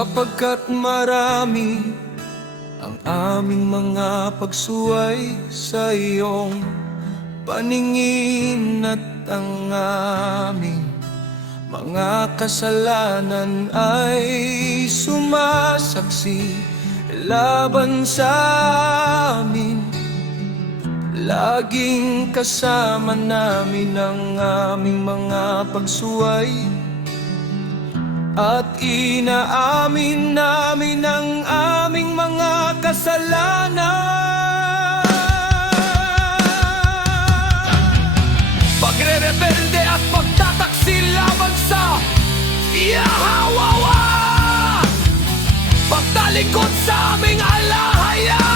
sapagkat marami ang aming mga pagsuway sa iyong paningin, at ang aming mga kasalanan ay sumasaksi laban sa amin. Laging kasama namin ang aming mga pagsuway, at inaamin namin ang aming mga kasalanan. Pagre-rebelde at pagtataksil laban sa Yahawawa, pagtalikod sa aming alahaya,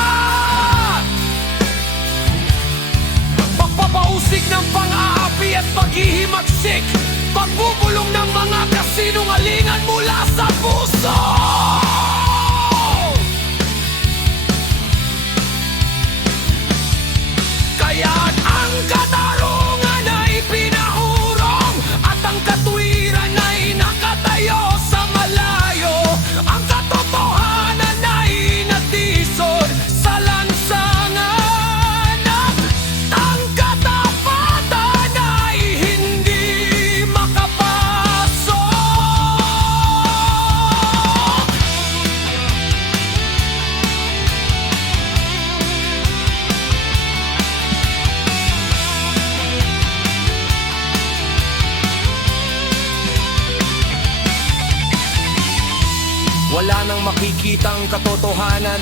pagpapausig ng pang-aapi at paghihimagsik, pagbubulong ng mga kasinungalingan mula sa puso. Kaya't ang katarungan ay pinahurong, at ang katwiran ay nakatayo sa malayo. Ang katotohanan ay natisod sa lansangan, at ang katapatan ay hindi makapasok. Wala nang makikitang katotohanan,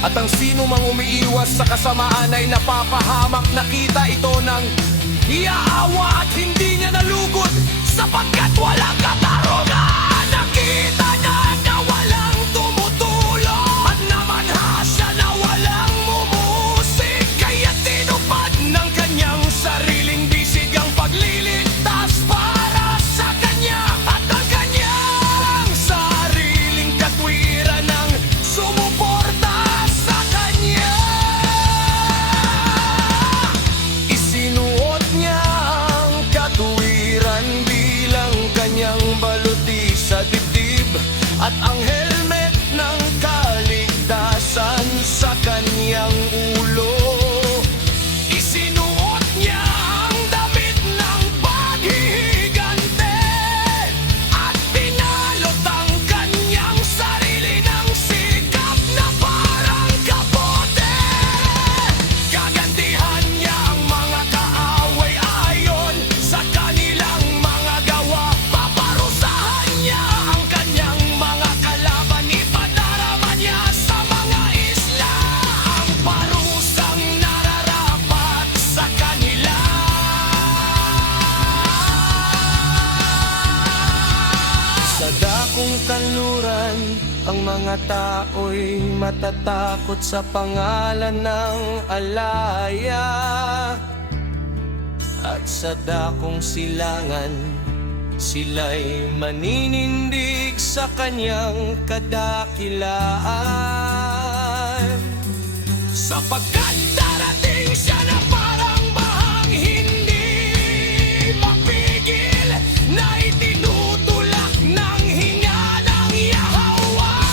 at ang sino mang umiiwas sa kasamaan ay napapahamak. Nakita ito ng Yahweh at hindi niya nalugod, sapagkat walang katarungan. Nakita niya na walang tumutulong, at namanha siya na walang mumusik. Kaya tinupad ng kanyang sariling bisig ang pagliligtas para sa kanya, at ang kanyang sariling katwiran ang sumuporta sa kanya. Isinuot niya ang katwiran bilang kanyang baluti sa dibdib, at ang helmet ng kaligtasan sa kanyang ulo. Isinuot niya ang damit ng paghihigante, at pinalot ang kanyang sarili ng sikap na parang kapote. Gagantihan niya ang mga kaaway ayon sa kanilang mga gawa. Paparusahan niya ang kanyang mga kalaban, ipadarama niya sa mga isla ang parusang nararapat sa kanila. Sa dakong kanluran, ang mga tao'y matatakot sa pangalan ng Alaya, at sa dakong silangan, sila'y maninindig sa kanyang kadakilaan. Sapagkat darating siya na parang bahang hindi mapigil, na itinutulak ng hinga ng Yahweh.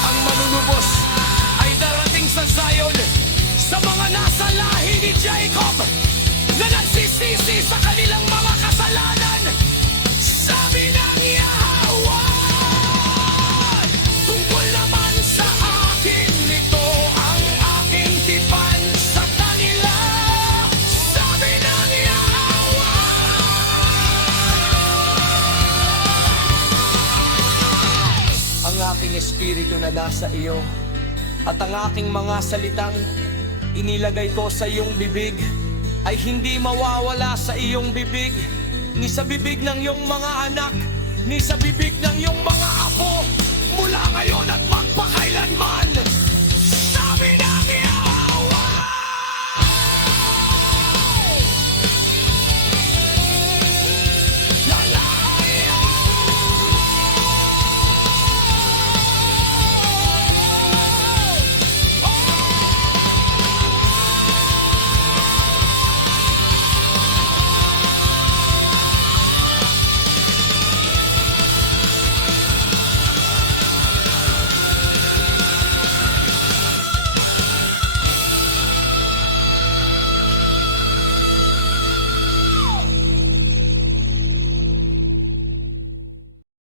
Ang manunubos ay darating sa Zion, sa mga nasa lahi ni Jacob na nagsisisi sa kanilang mga kasalanan. Sabi ng Yahweh, tungkol naman sa akin, ito ang aking tipan sa kanila. Sabi ng Yahweh, ang aking espiritu na nasa iyo, at ang aking mga salitang inilagay ko sa iyong bibig ay hindi mawawala sa iyong bibig, ni sa bibig ng iyong mga anak, ni sa bibig ng iyong mga apo, mula ngayon at magpakailanman.